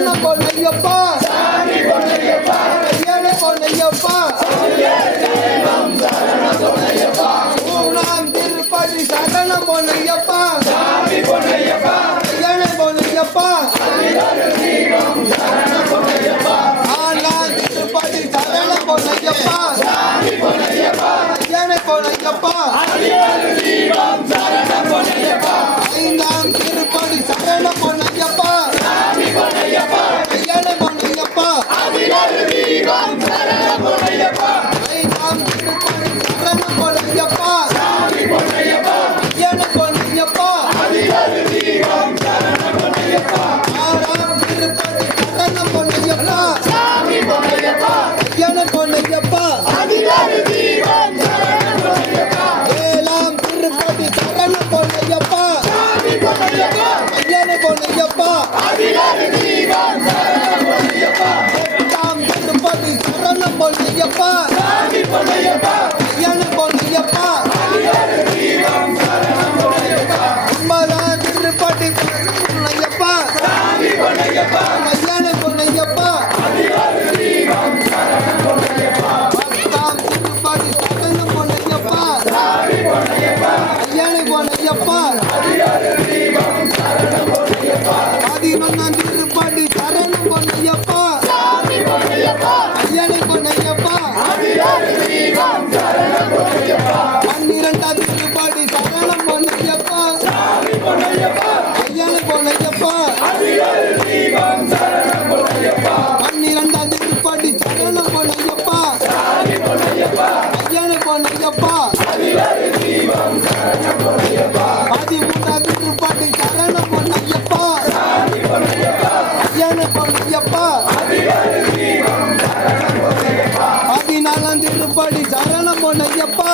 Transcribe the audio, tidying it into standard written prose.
சரணம் பொன்னையப்பா ஐயனே பொன்னையப்பா மூணாம் திருப்பதி சரணம் பொன்னையப்பா ஐயனே பொன்னையப்பா நாலாம் திருப்பதி சரணம் பொன்னையப்பா ஐயனே பொன்னையப்பா ஐந்தாம் திருப்பதி சரணம் பொன்னையப்பா ஐயனே பொன்னையப்பா ஐந்தாம் திருப்பதி சரணம் பொன்னையப்பா ஐயனே பொன்னையப்பா ஆறாம் திருப்பதி சரணம் பொன்னையப்பா ஐயனே பொன்னையப்பா ஏழாம் திருப்பதி சரணம் பொன்னையப்பா ஐயனே பொன்னையப்பா எட்டாம் திருப்பதி சரணம் பொன்னையப்பா ஐயனே பொன்னையப்பா ஒன்பதாம் திருப்பதி பொன்னையப்பா ஐயனே பொன்னையப்பா பத்தாம் திருப்பதி சரணம் பொன்னையப்பா ஐயனே பொன்னையப்பா பதினொன்னாம் திருப்பதி சரணம் பொன்னையப்பா ஐயனே பொன்னையப்பா பன்னிரெண்டாம் திருப்பதி சரணம் பொன்னையப்பா ஐயனே பொன்னையப்பா பன்னிரெண்டாம் திருப்பதி சரணம் பொன்னையப்பா ஐயனே பொன்னையப்பா பதிமூன்றாம் திருப்பதி சரணம் பொன்னையப்பா ஐயனே பொன்னையப்பா பதினாலாம் திருப்பதி சரணம் பொன்னையப்பா